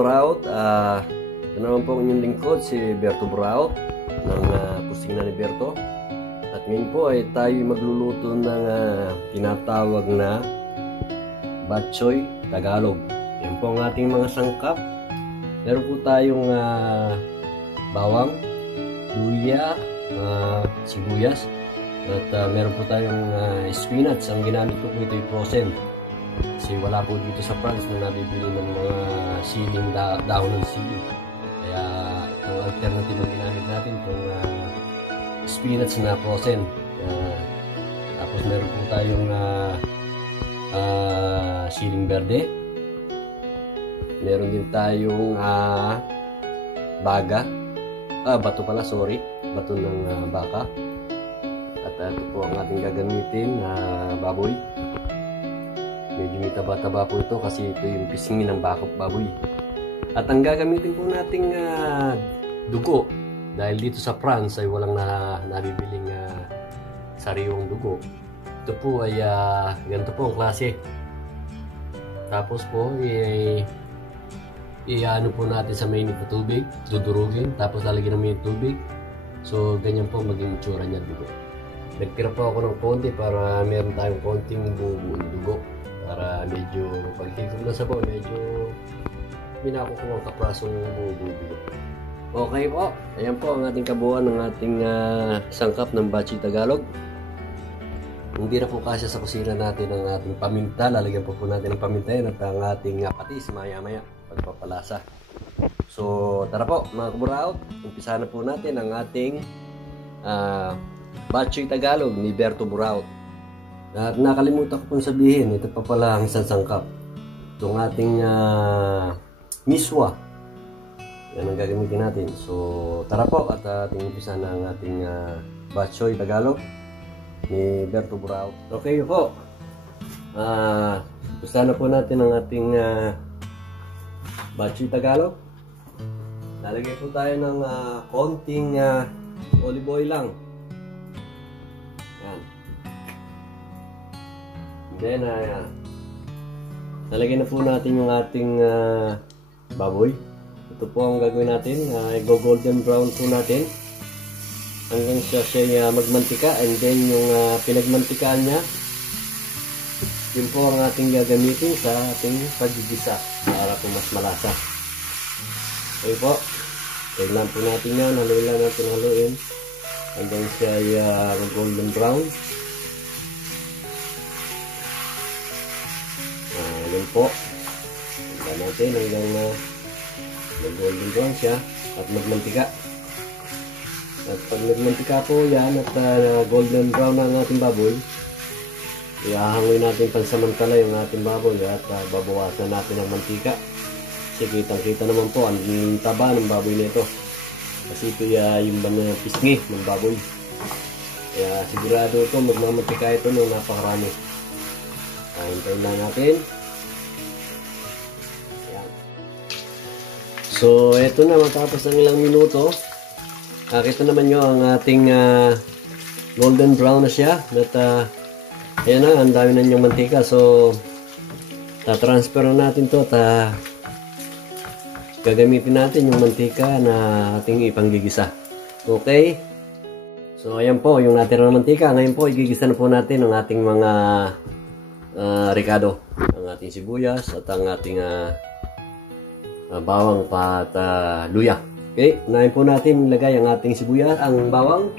Buraut. Ito naman po ang inyong lingkod, si Berto Buraut ng kusina ni Berto. At ngayon po ay tayo magluluto ng tinatawag na bok choy Tagalog. Yan po ang ating mga sangkap. Meron po tayong bawang, luya, sibuyas, at meron po tayong spinach. Ang ginamit ko po ito ay frozen. Kasi wala po dito sa France na nabibili ng mga siling dahon ng sili. Kaya itong alternative ang ginamit natin, itong spinach na frozen. Tapos meron po tayong siling berde. Meron din tayong bato pala, sorry. Bato ng baka. At ito po ang ating gagamitin na baboy. Medyo may taba-taba po ito kasi ito yung pisngi ng baboy. At ang gagamitin po nating dugo, dahil dito sa France ay walang nabibiling sariwang dugo. Ito po ay ganito po ang klase. Tapos po i-ano po natin sa mainit na tubig, dudurugin, tapos lalagyan ng mainit tubig. So ganyan po maging itsura niya dugo. Nagtira po ako ng konti para meron tayong konting bubuong dugo. Para medyo pagtigom na sabaw, medyo minakukuha ang kaprasong bubuo. Okay po, ayan po ang ating kabuuan ng ating sangkap ng bok choy Tagalog. Hindi na po kasya sa kusina natin ang ating paminta. Lalagyan po natin ng paminta yan at ang ating patis maya-maya pagpapalasa. So tara po mga kaburaot, umpisahan na po natin ang ating bok choy Tagalog ni Berto Buraut. At nakalimutan ko pong sabihin, ito pa pala ang isang sangkap. Itong ating miswa. Yan ang gagamitin natin. So tara po at ating umpisa na ang ating bok choy Tagalog ni Berto Buraut. Okay po. Umpisa na po natin ang ating bok choy Tagalog. Lalagay po tayo ng konting olive oil lang. Yan. Then, nalagyan na po natin yung ating baboy. Ito po ang gagawin natin. Go-golden brown po natin hanggang siya magmantika. And then, yung pinagmantikaan niya, yun po ang ating gagamitin sa ating pagigisa para po mas malasa. Okay po. Tignan po natin yan. Haluin lang natin haluin hanggang siya mag-golden brown. Yan po. Tignan natin hanggang mag-golden brown siya at magmantika. At pag nagmantika po yan at golden brown ang ating baboy, ihahangoy natin pansamantala yung ating baboy at babawasan natin ang mantika. Kasi kitang-kita naman po ang taba ng baboy nito. Kasi ito yung pisngi ng baboy. Kaya sigurado ito magmamantika ito ng napakarami. Hintayin lang natin. So, eto na, matapos ng ilang minuto. Kita naman nyo ang ating golden brown na siya. At ayan na, ang dami na niyang mantika. So, transfer na natin to at gagamitin natin yung mantika na ating ipanggigisa. Okay? So, ayan po, yung natira na mantika. Ngayon po, igigisa na po natin ang ating mga ricado. Ang ating sibuyas at ang ating bawang pa at luya. Okay, unahin po natin ilagay ang ating sibuyas, ang bawang.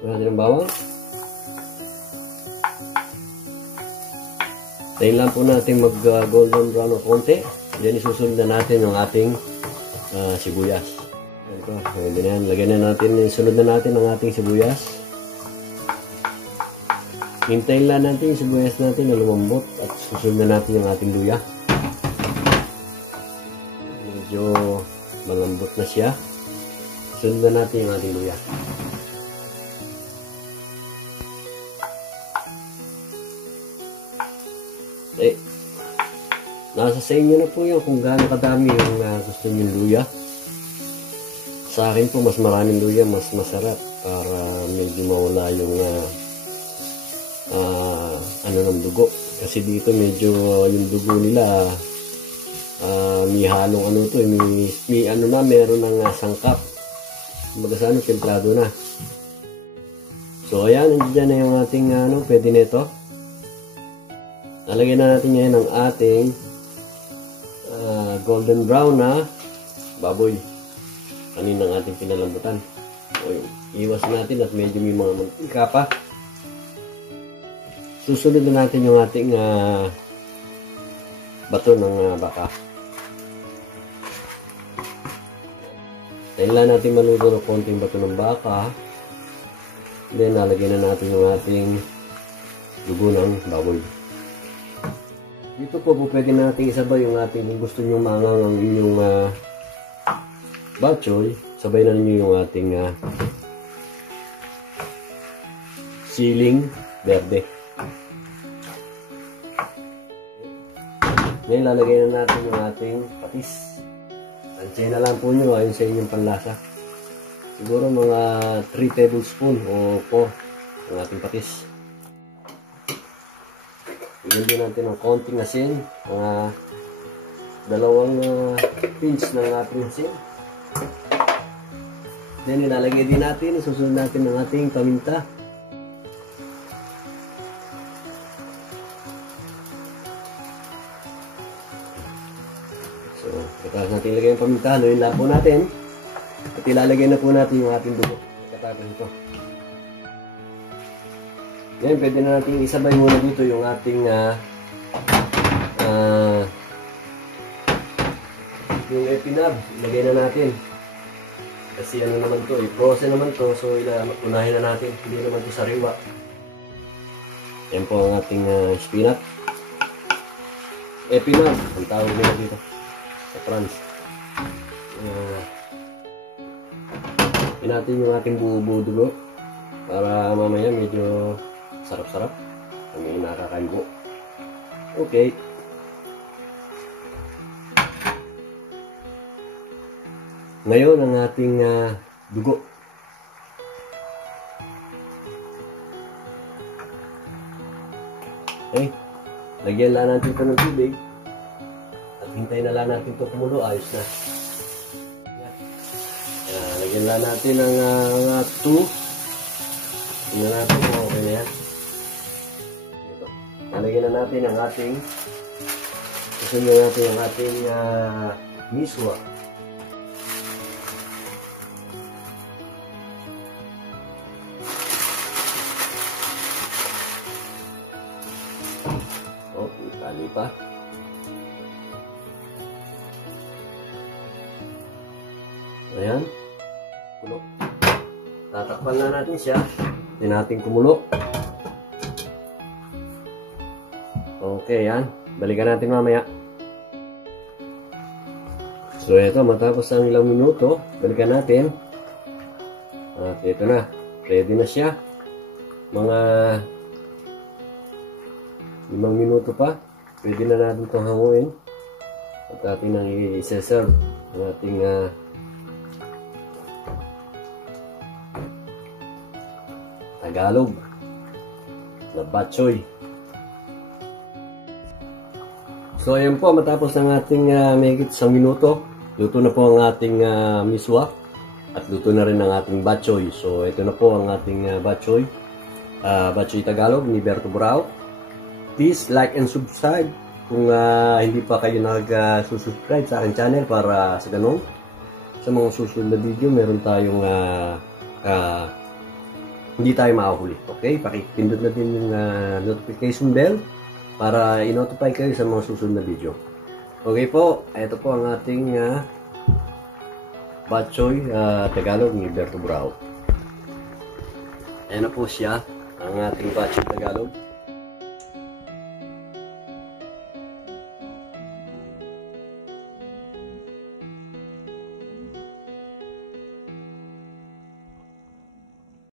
Natin ang bawang. Tayin lang po natin mag golden brown o konti. Then isusunod na natin yung ating sibuyas. Ito, pwede na yan. Lagyan na natin, sunod na natin ang ating sibuyas. Hintayin lang natin yung sibuyas natin na lumambot at susunod na natin yung ating luya. Medyo malambot na siya. Sunod na natin yung ating luya. Nasa sa inyo na po yun kung gaano kadami yung gusto nyo luya. Sa akin po mas maraming luya, mas masarap para medyo mawala yung ano ng dugo. Kasi dito medyo yung dugo nila may halong ano to, may ano na, meron ng sangkap. Kumbaga sa ano, templado na. So ayan, nandiyan na yung ating ano, pwede nito. Nalagyan na natin ngayon ang ating golden brown na baboy. Kaninang ating pinalambutan. So, iwas natin at medyo may mga mantika pa. Susunod na natin yung ating bato ng baka. Dahil lang natin maluto ng konting bato ng baka, then nalagyan na natin yung ating dugo ng baboy. Dito po pwede natin isabay yung ating, kung gusto nyo maangang ang inyong bok choy, sabay na ninyo yung ating siling berde. Ngayon lalagay na natin yung ating patis. Tansyahin na lang po nyo ayon sa inyong panlasa. Siguro mga 3 tablespoon o 4 ang ating patis. Bigyan din natin ng konting asin, mga 2 pinch ng ating asin. Then ilalagay din natin, susunod natin ng ating paminta. So, pagkatapos natin ilagay yung paminta, haluin lang po natin. At ilalagay na po natin yung ating dugo. Pagkatapos ito. Ngayon, pwede na natin isabay muna dito yung ating yung epinab. Ilagay na natin. Kasi ano naman to, i-frozen naman to. So, unahin na natin. Hindi naman to sariwa. Yan po ang ating spinach. Epinab. Ang tawag nila dito. Sa France. Natin yung ating buo-buo dugo. Para mamaya medyo sarap-sarap. May nakakain po. Okay. Ngayon ang ating dugo. Okay. Lagyan lang natin ito ng tubig. At hintayin na lang natin ito kumulo. Ayos na. Lagyan lang natin ang 2. Tingnan natin kung okay na yan. Ito. Nalagyan na natin ang ating susunod natin ang ating miswa. Okay, tali pa. Ayan. Kulo. Tatakpan na natin siya. Hindi natin kumulo. Okay, yan. Balikan natin mamaya. So, ito. Matapos ang ilang minuto, balikan natin. At ito na. Ready na siya. Mga 5 minuto pa. Pwede na natin itong hanguin. At atin nang i-serve ang ating Tagalog na bok choy. So ayan po, matapos ng ating mahigit 1 minuto, luto na po ang ating miswa at luto na rin ang ating bok choy. So ito na po ang ating bok choy Tagalog ni Berto Burao. Please like and subscribe kung hindi pa kayo nag-subscribe sa aking channel para sa ganun. Sa mga susunod na video, meron tayong hindi tayo makahuli. Okay? Pakipindot na din yung notification bell para i-notify kayo sa mga susunod na video. Okay po, ito po ang ating bok choy Tagalog ni Berto Burao. Ayan na po siya, ang ating bok choy Tagalog.